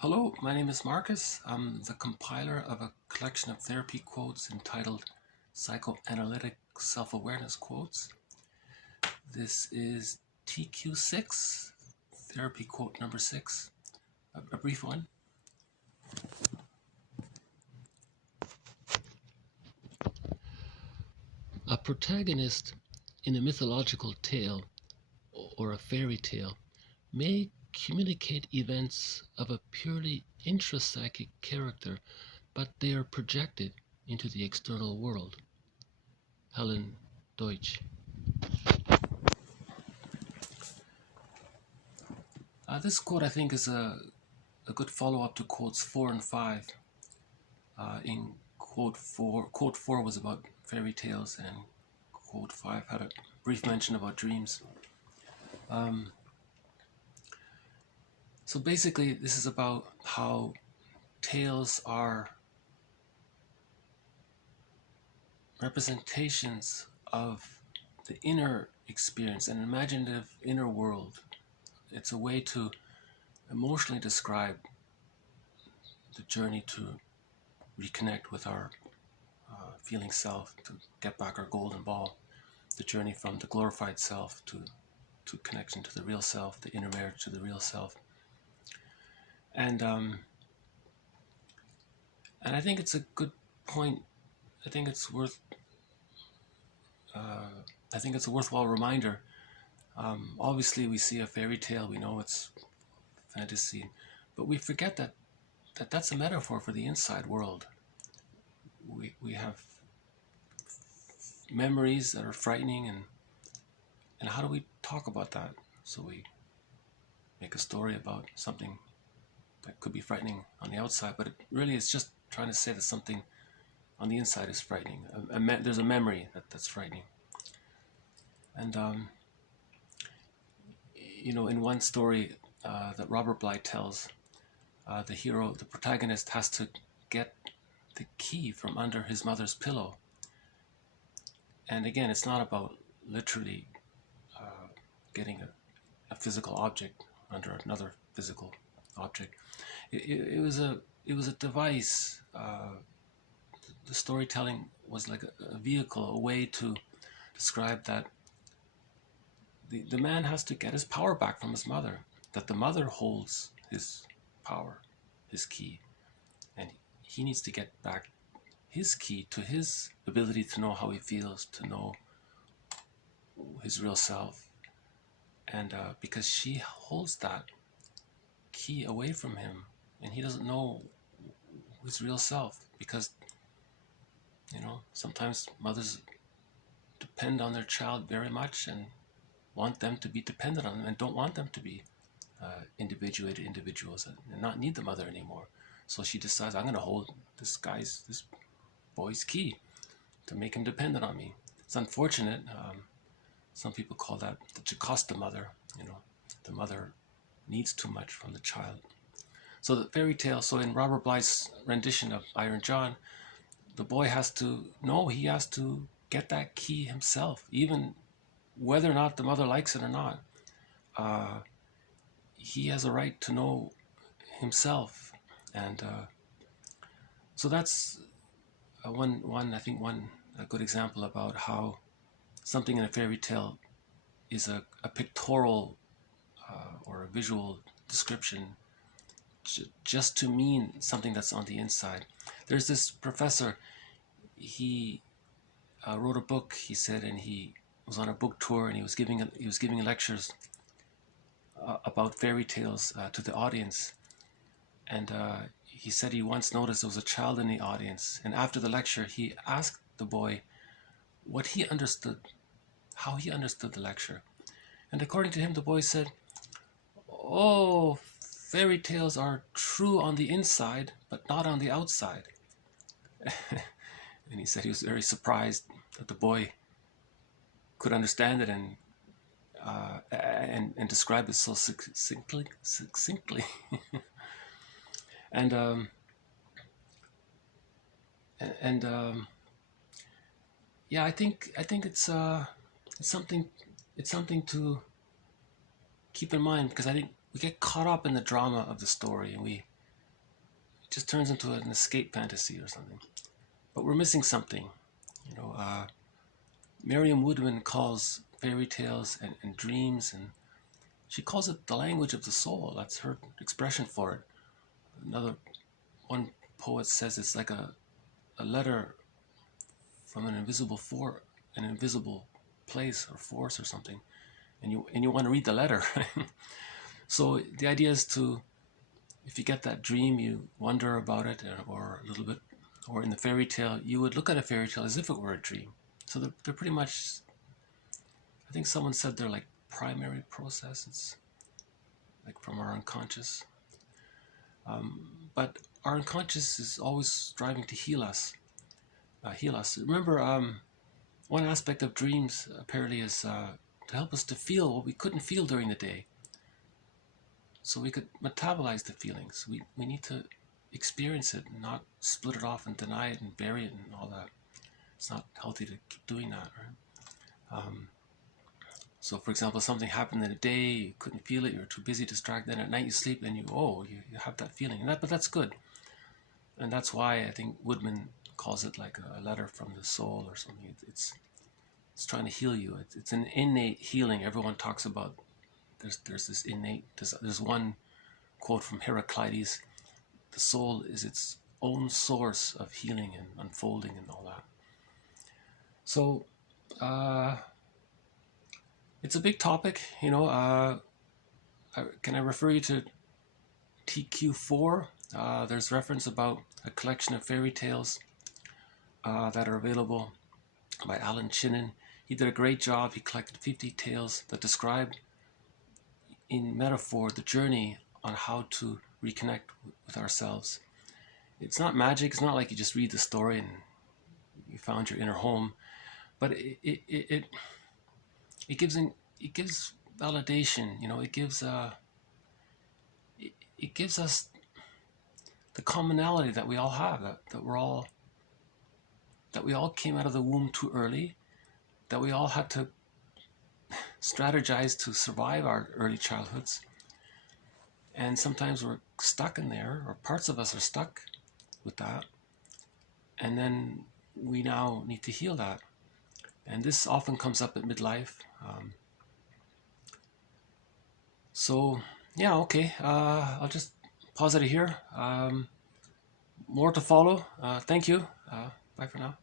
Hello, my name is Marcus. I'm the compiler of a collection of therapy quotes entitled Psychoanalytic Self-Awareness Quotes. This is TQ6, therapy quote number 6, a brief one. A protagonist in a mythological tale or a fairy tale may communicate events of a purely intrapsychic character, but they are projected into the external world. Helen Deutsch. This quote, I think, is a good follow-up to quotes 4 and 5. In quote 4 was about fairy tales, and quote 5 had a brief mention about dreams. So basically, this is about how tales are representations of the inner experience, an imaginative inner world. It's a way to emotionally describe the journey to reconnect with our feeling self, to get back our golden ball, the journey from the glorified self to connection to the real self, the inner marriage to the real self. And I think it's a good point. I think it's a worthwhile reminder. Obviously, we see a fairy tale, we know it's fantasy, but we forget that that's a metaphor for the inside world. We have memories that are frightening, and how do we talk about that? So we make a story about something that could be frightening on the outside, but it really is just trying to say that something on the inside is frightening. There's a memory that's frightening. And in one story that Robert Bly tells, the protagonist has to get the key from under his mother's pillow. And again, it's not about literally getting a physical object under another physical object. It was a device. The storytelling was like a vehicle, a way to describe that the man has to get his power back from his mother, that the mother holds his power, his key, and he needs to get back his key to his ability to know how he feels, to know his real self. And because she holds that key away from him, and he doesn't know his real self, because sometimes mothers depend on their child very much and want them to be dependent on them, and don't want them to be individuated individuals and not need the mother anymore. So she decides, I'm going to hold this boy's key to make him dependent on me. It's unfortunate. Some people call that the Jocasta mother. The mother needs too much from the child. So the fairy tale, so in Robert Bly's rendition of Iron John, the boy has to get that key himself, even whether or not the mother likes it or not. He has a right to know himself. And so that's a good example about how something in a fairy tale is a pictorial or a visual description just to mean something that's on the inside. There's this professor, he wrote a book, he said, and he was on a book tour, and he was giving lectures about fairy tales to the audience. And he said he once noticed there was a child in the audience, and after the lecture he asked the boy how he understood the lecture. And according to him, the boy said, "Oh, fairy tales are true on the inside, but not on the outside." And he said he was very surprised that the boy could understand it and describe it so succinctly. Yeah, I think it's something to keep in mind, because I think we get caught up in the drama of the story, and we it just turns into an escape fantasy or something. But we're missing something. Merriam Woodman calls fairy tales and dreams, and she calls it the language of the soul. That's her expression for it. One poet says it's like a letter from an invisible place or force or something, and you want to read the letter. So the idea is to, if you get that dream, you wonder about it, or a little bit, or in the fairy tale, you would look at a fairy tale as if it were a dream. So they're pretty much, I think someone said they're like primary processes, like from our unconscious. But our unconscious is always striving to heal us. Remember, one aspect of dreams apparently is to help us to feel what we couldn't feel during the day. So we could metabolize the feelings. We need to experience it and not split it off and deny it and bury it and all that. It's not healthy to keep doing that, right? So for example, something happened in the day, you couldn't feel it, you're too busy, distracted, and at night you sleep and you have that feeling. But that's good. And that's why I think Woodman calls it like a letter from the soul or something. It's trying to heal you. It's an innate healing. Everyone talks about there's this innate, there's one quote from Heraclides: the soul is its own source of healing and unfolding and all that. So it's a big topic, can I refer you to TQ4? There's reference about a collection of fairy tales that are available by Alan Chinen. He did a great job. He collected 50 tales that describe in metaphor the journey on how to reconnect with ourselves. It's not magic. It's not like you just read the story and you found your inner home, but it gives validation. It gives us the commonality that we all have, that we all came out of the womb too early, that we all had to strategize to survive our early childhoods, and sometimes we're stuck in there, or parts of us are stuck with that, and then we now need to heal that. And this often comes up at midlife. So yeah, okay, I'll just pause it here. More to follow. Thank you. Bye for now.